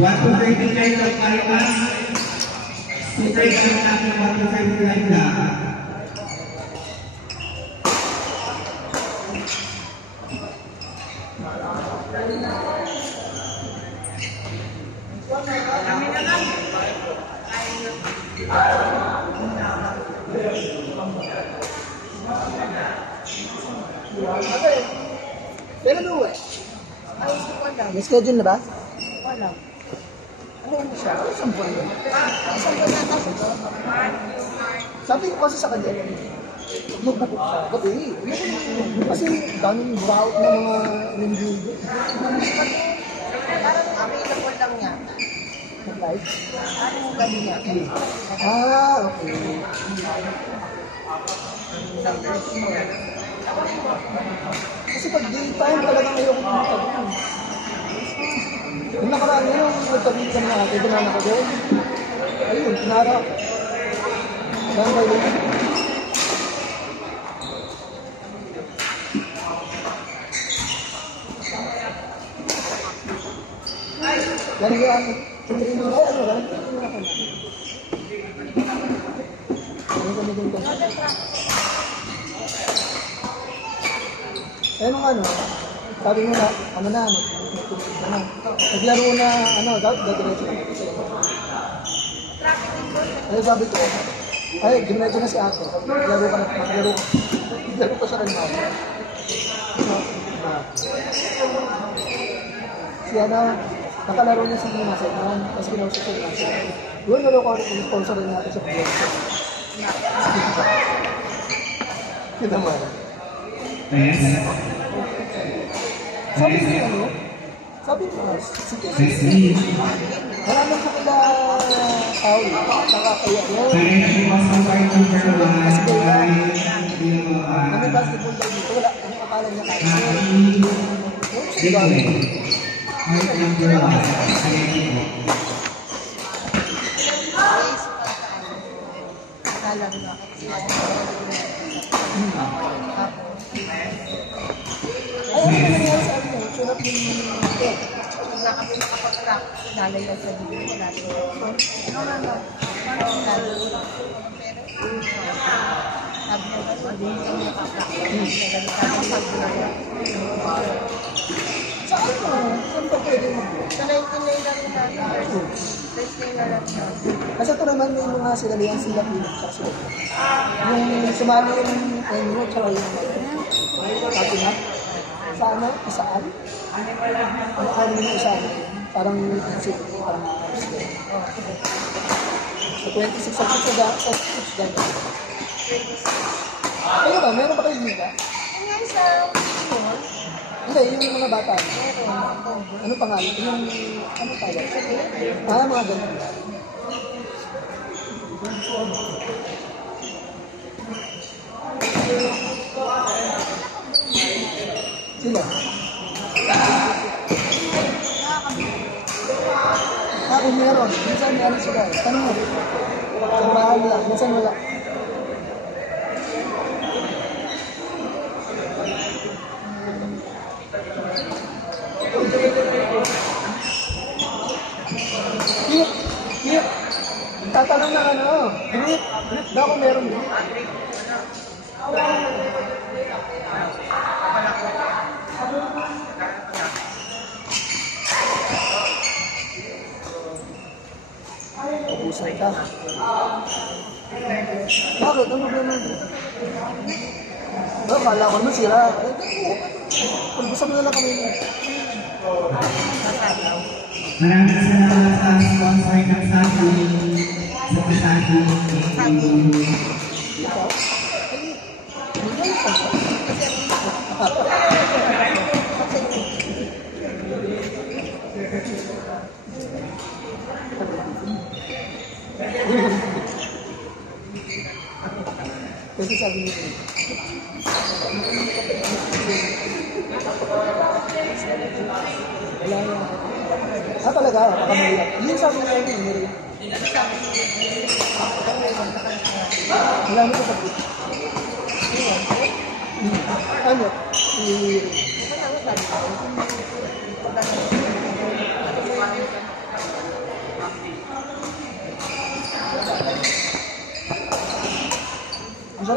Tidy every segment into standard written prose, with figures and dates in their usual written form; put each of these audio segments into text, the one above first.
1-39 ng Parimas. Super kami natin 1-39 na. Pero no eh. Ay, wala. May schedule na ba? Wala. Ano yun siya? Isang buwan yun. Isang buwan na kasi. Sabi ko kasi sa kanya, magbukok siya. Gabi. Kasi daming buraot na mga review. Parang available lang niya. Mag-live? Parang gabi niya. Ah, okay. Kasi pag daytime talagang ayoko pumunta doon. Yung nakaraan yun, yung nagtabi ka na natin, banana ka doon. Ayun, pinarap. Saan kayo doon? Yan yan. Tingin mo ba? Ano ba? Ano kami doon ka? Eh, nung ano, sabi mo na, naglaro na, dadiretso na. Ano sabi ko, ay, diretso na si ate. Maglaro ka. Maglaro ka sa kanya. Si ano, nakalaro niya sa mga nasa ito, tapos kinausap ko nasa ito. Doon nalo ko ang sponsor rin natin sa proyekto. Kita mo. Sabi niya ano? Sabi niya, sige. Maraming sa kila Paul, saka kaya yun. Kasi kaya, kami basketball tayo dito, wala, ano akala niya kasi. Sige ba? Alam na. Ay, ano na nangyari sa akin? Sunod din yung Bigla kami nakapag-track. Sinalay lang sa video ko natin. Ano? Parang lalo. Pero, sabi niya ba, hindi niya nakaprack. Nagalita ako sabi niya. saan mo? Saan ka pwede mo? Sa 19 na lang natin. First day na lang natin. Kasi ito naman may mga silalihan sila Phoenix sa sila. Yung sumali yung ano, tsaka yung sabi na, sa ano, isaan? Ano yung isaan? Parang parang sa 26 sa pitch gano'n. Kayo ba? Meron ba kayo nila? Ngayon sa Pinoy, Hindi, yung mga bata. Ano pangalan? Yung, ano tawag? Mga ganun. Sila? Kung meron. Minsan meron sila. Tanong mo. Sa bahay nila. Minsan wala. Hip. Tatanong na ano. Grip daw kung meron grip. Ubusan ka. Bakit? Ano ba naman? Kala ko naman sila. Pag-usap na lang kami. Maraming salamat sa sponsor ng Sagi. Sa Sagi. Kasi sabi niyo wala yan. Talaga, pakamahirap. Yun sabi niya yun, hindi rin. Wala mo sa pagkita. Ano?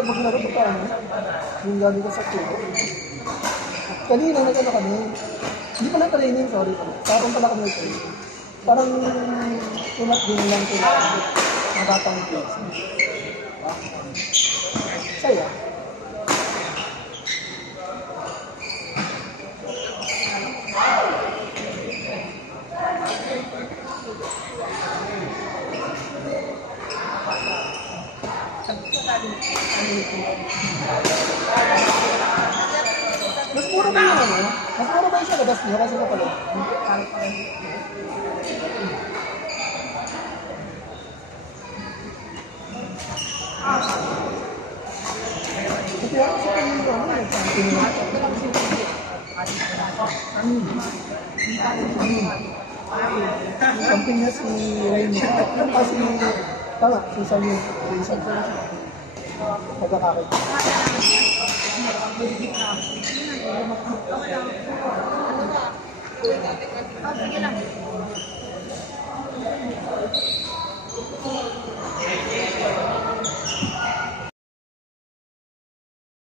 maglaro pa ano, yung galing ko sa tubo. Kanina, nag-ano kami, hindi pala training, sorry pala. Tapos pala kami training. Parang tunat din lang ko na batang place. Saya. Mas mura ba yung ano? Mas mura ba yung siya labas niya kasi kapalo? Kasi ako sa kanya yung ano, nagsasabi niya. Something na si Rainy. Yung kasi, tama, si Samuel. Pagkakakit. Sige lang.